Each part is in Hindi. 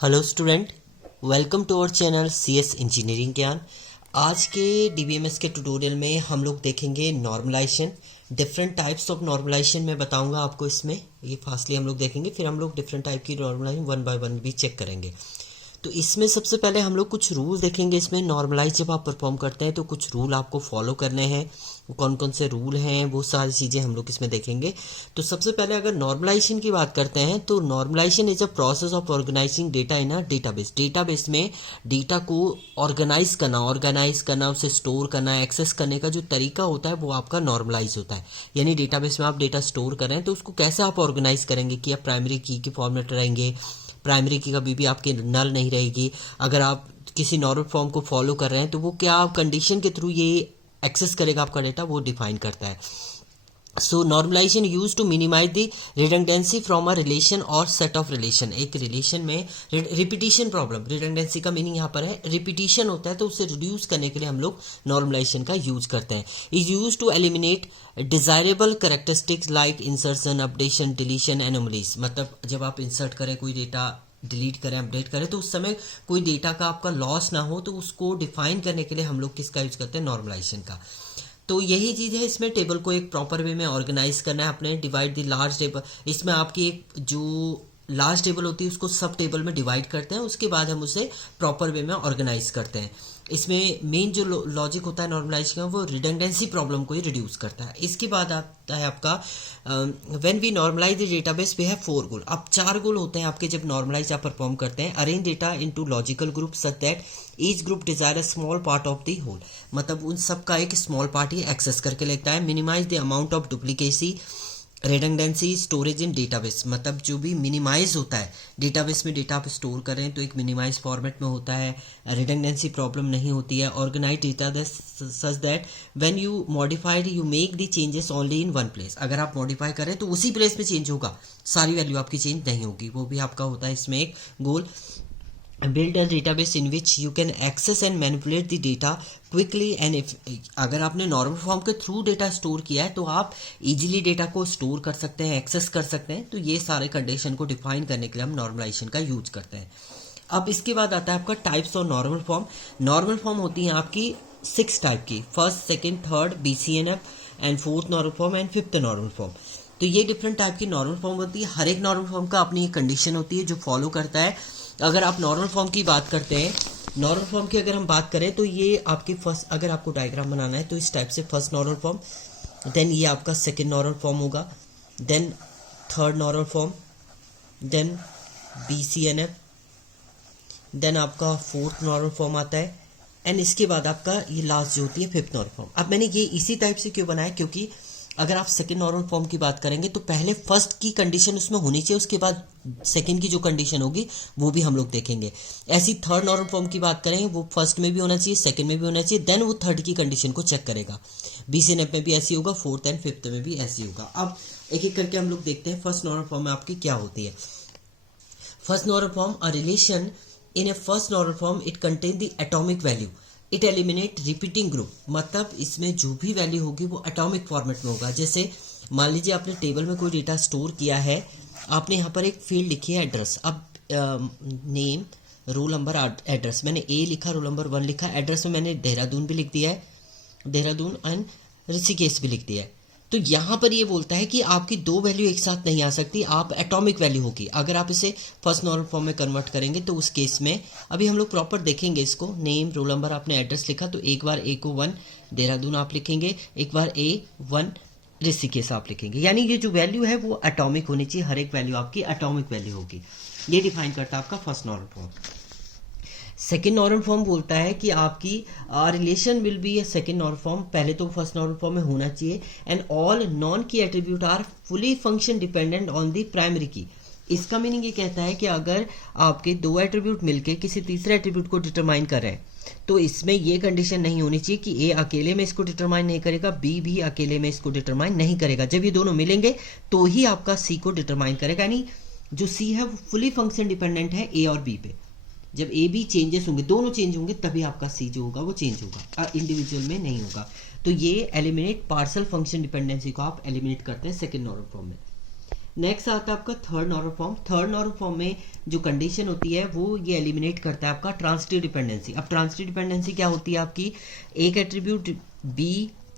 Hello student, welcome to our channel CS engineering Gyan. आज के डीबीएमएस के ट्यूटोरियल में हम लोग देखेंगे normalization. Different types of normalization मैं बताऊंगा आपको। इसमें ये फास्टली हम लोग देखेंगे, फिर हम लोग डिफरेंट टाइप की नॉर्मलाइजेशन वन बाय वन भी चेक करेंगे। तो इसमें सबसे पहले हम लोग कुछ रूल देखेंगे। इसमें नॉर्मलाइज जब आप परफॉर्म करते हैं तो कुछ रूल आपको फॉलो करने हैं। कौन कौन से रूल हैं वो सारी चीज़ें हम लोग इसमें देखेंगे। तो सबसे पहले अगर नॉर्मलाइजेशन की बात करते हैं तो normalization is a process of organizing data in a database. Database में डेटा को ऑर्गेनाइज करना, उसे स्टोर करना, एक्सेस करने का जो तरीका होता है वो आपका नॉर्मलाइज होता है। यानी डेटाबेस में आप डेटा स्टोर कर रहे हैं तो उसको कैसे आप ऑर्गेनाइज करेंगे कि आप प्राइमरी की फॉर्मेट रहेंगे। प्राइमरी की कभी भी आपकी नल नहीं रहेगी। अगर आप किसी नॉर्मल फॉर्म को फॉलो कर रहे हैं तो वो क्या कंडीशन के थ्रू ये एक्सेस करेगा आपका डेटा, वो डिफाइन करता है। So normalization use to minimize the redundancy from a relation और सेट ऑफ रिलेशन। एक रिलेशन में रिपीटिशन प्रॉब्लम, रिडंडेंसी का मीनिंग यहाँ पर है रिपीटिशन होता है, तो उसे रिड्यूस करने के लिए हम लोग नॉर्मलाइजेशन का यूज करते हैं। Is use to eliminate desirable characteristics like insertion, updation, deletion, anomalies. मतलब जब आप इंसर्ट करें कोई डेटा, डिलीट करें, अपडेट करें, तो उस समय कोई डेटा का आपका लॉस ना हो, तो उसको डिफाइन करने के लिए हम लोग किसका यूज करते हैं, नॉर्मलाइजेशन का। तो यही चीज़ है, इसमें टेबल को एक प्रॉपर वे में ऑर्गेनाइज करना है अपने। डिवाइड द लार्ज टेबल, इसमें आपकी एक जो लार्ज टेबल होती है उसको सब टेबल में डिवाइड करते हैं, उसके बाद हम उसे प्रॉपर वे में ऑर्गेनाइज करते हैं। इसमें मेन जो लॉजिक होता है नॉर्मलाइजेशन का, वो रिडंडेंसी प्रॉब्लम को ही रिड्यूस करता है। इसके बाद आता है आपका when we normalize the database we have 4 goal. अब 4 गोल होते हैं आपके जब नॉर्मलाइज आप परफॉर्म करते हैं। Arrange data into logical group such that each group desire a small part of the whole. मतलब उन सब का एक स्मॉल पार्ट ही एक्सेस करके लेता है। Minimize the amount of duplicacy, redundancy, storage in database. मतलब जो भी मिनिमाइज होता है डेटाबेस में, डेटा आप स्टोर कर रहे हैं तो एक मिनिमाइज फॉर्मेट में होता है, रिडंडेंसी प्रॉब्लम नहीं होती है। Organize data such that when you modified you make the changes only in one place. अगर आप मॉडिफाई करें तो उसी प्लेस में चेंज होगा, सारी वैल्यू आपकी चेंज नहीं होगी। वो भी आपका होता है इसमें एक गोल। build a database in which you can access and manipulate the data quickly and if अगर आपने नॉर्मल फॉर्म के थ्रू डेटा स्टोर किया है तो आप इजीली डेटा को स्टोर कर सकते हैं, एक्सेस कर सकते हैं। तो ये सारे कंडीशन को डिफाइन करने के लिए हम नॉर्मलाइजेशन का यूज करते हैं। अब इसके बाद आता है आपका types of normal form. Normal form होती है आपकी 6 टाइप की, first, second, third, BCNF and fourth normal form and fifth normal form. तो ये डिफरेंट टाइप की नॉर्मल फॉर्म होती है। हर एक नॉर्मल फॉर्म का अपनी एक कंडीशन होती है जो फॉलो करता है। अगर आप नॉर्मल फॉर्म की बात करते हैं, नॉर्मल फॉर्म की अगर हम बात करें तो ये आपकी फर्स्ट, अगर आपको डायग्राम बनाना है तो इस टाइप से फर्स्ट नॉर्मल फॉर्म, देन ये आपका सेकेंड नॉर्मल फॉर्म होगा, then third normal form, then BCNF, then आपका फोर्थ नॉर्मल फॉर्म आता है, एंड इसके बाद आपका ये लास्ट जो होती है फिफ्थ नॉर्मल फॉर्म। अब मैंने ये इसी टाइप से क्यों बनाया, क्योंकि अगर आप सेकेंड नॉर्मल फॉर्म की बात करेंगे तो पहले फर्स्ट की कंडीशन उसमें होनी चाहिए, उसके बाद सेकेंड की जो कंडीशन होगी वो भी हम लोग देखेंगे। ऐसी थर्ड नॉर्मल फॉर्म की बात करेंगे, वो फर्स्ट में भी होना चाहिए, सेकेंड में भी होना चाहिए, देन वो थर्ड की कंडीशन को चेक करेगा। BCNF में भी ऐसी होगा, फोर्थ एंड फिफ्थ में भी ऐसी होगा। अब एक एक करके हम लोग देखते हैं फर्स्ट नॉर्मल फॉर्म में आपकी क्या होती है। First normal form, a relation in A first normal form it contain the atomic value, it eliminate repeating group. मतलब इसमें जो भी वैल्यू होगी वो एटॉमिक फॉर्मेट में होगा। जैसे मान लीजिए आपने टेबल में कोई डेटा स्टोर किया है, आपने यहाँ पर एक फील्ड लिखी है एड्रेस। अब नेम, रोल नंबर, एड्रेस, मैंने A लिखा, रोल नंबर 1 लिखा, एड्रेस में मैंने देहरादून भी लिख दिया है, देहरादून एंड ऋषिकेश भी लिख दिया है। तो यहाँ पर ये बोलता है कि आपकी दो वैल्यू एक साथ नहीं आ सकती, आप एटॉमिक वैल्यू होगी। अगर आप इसे फर्स्ट नॉर्मल फॉर्म में कन्वर्ट करेंगे तो उस केस में अभी हम लोग प्रॉपर देखेंगे इसको। नेम, रोल नंबर, आपने एड्रेस लिखा तो एक बार A को 1 देहरादून आप लिखेंगे, एक बार A1 ऋषिकेश आप लिखेंगे। यानी ये जो वैल्यू है वो एटॉमिक होनी चाहिए, हर एक वैल्यू आपकी एटॉमिक वैल्यू होगी। ये डिफाइन करता है आपका first normal form. Second normal form बोलता है कि आपकी relation will be a second normal form, पहले तो फर्स्ट नॉर्मल फॉर्म में होना चाहिए। And all non key attribute are fully function dependent on the primary key. इसका मीनिंग ये कहता है कि अगर आपके दो एट्रीब्यूट मिलके किसी तीसरे एट्रीब्यूट को डिटरमाइन कर रहे हैं तो इसमें ये कंडीशन नहीं होनी चाहिए कि A अकेले में इसको डिटरमाइन नहीं करेगा, B भी अकेले में इसको डिटरमाइन नहीं करेगा। जब ये दोनों मिलेंगे तो ही आपका C को डिटरमाइन करेगा। यानी जो C है वो फुली फंक्शन डिपेंडेंट है A और B पे। जब A B चेंजेस होंगे, दोनों चेंज होंगे, तभी आपका C जो होगा वो चेंज होगा, इंडिविजुअल में नहीं होगा। तो ये एलिमिनेट पार्शियल फंक्शन डिपेंडेंसी को आप एलिमिनेट करते हैं सेकेंड नॉर्मल फॉर्म में। नेक्स्ट आता है आपका third normal form. Third normal form में जो कंडीशन होती है वो ये एलिमिनेट करता है आपका ट्रांजिटिव डिपेंडेंसी। अब ट्रांजिटिव डिपेंडेंसी क्या होती है आपकी, एक एट्रीब्यूट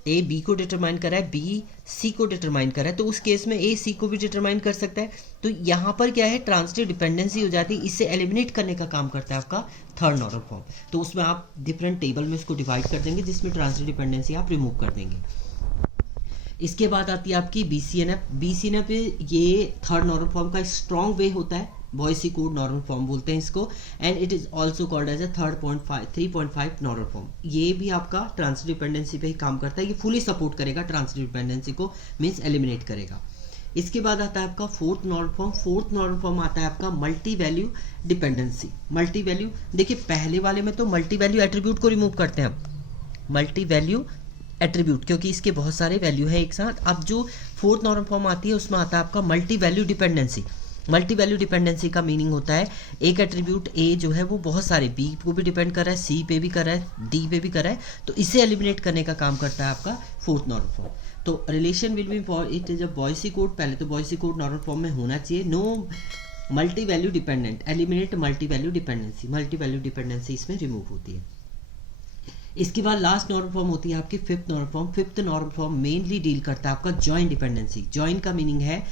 ए बी को डिटरमाइन कर रहा है, बी सी को डिटरमाइन कर रहा है, तो उस केस में ए सी को भी डिटरमाइन कर सकता है। तो यहाँ पर क्या है, ट्रांजिटिव डिपेंडेंसी हो जाती है, इससे एलिमिनेट करने का काम करता है आपका थर्ड नॉर्मल फॉर्म। तो उसमें आप डिफरेंट टेबल में इसको डिवाइड कर देंगे जिसमें ट्रांजिटिव डिपेंडेंसी आप रिमूव कर देंगे। इसके बाद आती है आपकी BCNF। BCNF ये थर्ड नॉर्मल फॉर्म का स्ट्रॉन्ग वे होता है, बॉयसी कोड नॉर्मल फॉर्म बोलते हैं इसको, and it is also called as a 3.5 normal form. ये भी आपका ट्रांजिटिव डिपेंडेंसी पे ही काम करता है, ये फुली सपोर्ट करेगा ट्रांजिटिव डिपेंडेंसी को, मीन्स एलिमिनेट करेगा। इसके बाद आता है आपका fourth normal form. Fourth normal form आता है आपका multi value dependency. Multi value, देखिए पहले वाले में तो मल्टी वैल्यू एट्रीब्यूट को रिमूव करते हैं हम, मल्टी वैल्यू एट्रीब्यूट, क्योंकि इसके बहुत सारे वैल्यू है एक साथ। अब जो फोर्थ नॉर्मल फॉर्म आती है उसमें आता है आपका multi value dependency. Multi value dependency का मीनिंग होता है एक एट्रीब्यूट ए जो है वो बहुत सारे बी को भी डिपेंड कर रहा है, सी पे भी कर रहा है, डी पे भी कर रहा है, तो इसे एलिमिनेट करने का काम करता है आपका फोर्थ नॉर्मल फॉर्म। तो relation will be for it is a Boyce Codd, पहले तो बॉयसी कोड नॉर्मल फॉर्म में होना चाहिए। No multi value dependent, eliminate multi value dependency, multi value dependency इसमें रिमूव होती है। इसके बाद लास्ट नॉर्मल फॉर्म होती है आपकी fifth normal form. Fifth normal form mainly deal करता है आपका जॉइंट डिपेंडेंसी। जॉइंट का मीनिंग है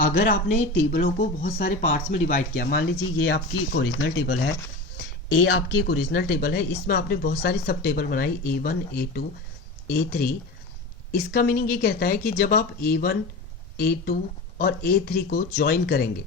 अगर आपने टेबलों को बहुत सारे पार्ट्स में डिवाइड किया, मान लीजिए ये आपकी एक ओरिजिनल टेबल है, ए आपकी एक ओरिजिनल टेबल है, इसमें आपने बहुत सारी सब टेबल बनाई A1 A2 A3। इसका मीनिंग ये कहता है कि जब आप A1 A2 और A3 को ज्वाइन करेंगे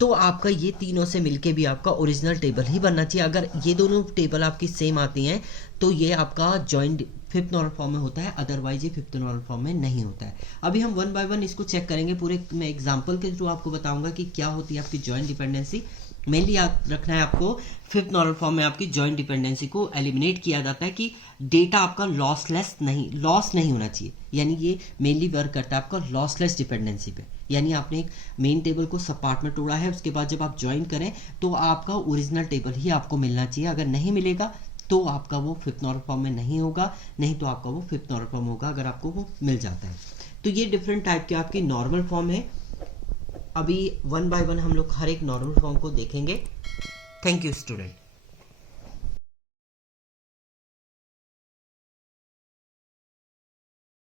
तो आपका ये तीनों से मिलके भी आपका ओरिजिनल टेबल ही बनना चाहिए। अगर ये दोनों टेबल आपकी सेम आती हैं तो ये आपका जॉइंट फिफ्थ नॉर्मल फॉर्म में होता है, अदरवाइज ये फिफ्थ नॉर्मल फॉर्म में नहीं होता है। अभी हम वन बाय वन इसको चेक करेंगे, पूरे मैं एग्जांपल के थ्रू आपको बताऊंगा कि क्या होती है आपकी जॉइंट डिपेंडेंसी। मेनली याद रखना है आपको, फिफ्थ नॉर्मल फॉर्म में आपकी जॉइंट डिपेंडेंसी को एलिमिनेट किया जाता है कि डेटा आपका लॉस नहीं होना चाहिए, यानी ये मेनली वर्क करता है आपका लॉसलेस डिपेंडेंसी पे। यानी आपने एक मेन टेबल को सब पार्ट में तोड़ा है, उसके बाद जब आप ज्वाइन करें तो आपका ओरिजिनल टेबल ही आपको मिलना चाहिए। अगर नहीं मिलेगा तो आपका वो फिफ्थ नॉर्मल फॉर्म में नहीं होगा, नहीं तो आपका वो फिफ्थ नॉर्मल फॉर्म होगा अगर आपको वो मिल जाता है। तो ये डिफरेंट टाइप के आपकी नॉर्मल फॉर्म है। अभी वन बाय वन हम लोग हर एक नॉर्मल फॉर्म को देखेंगे। Thank you student.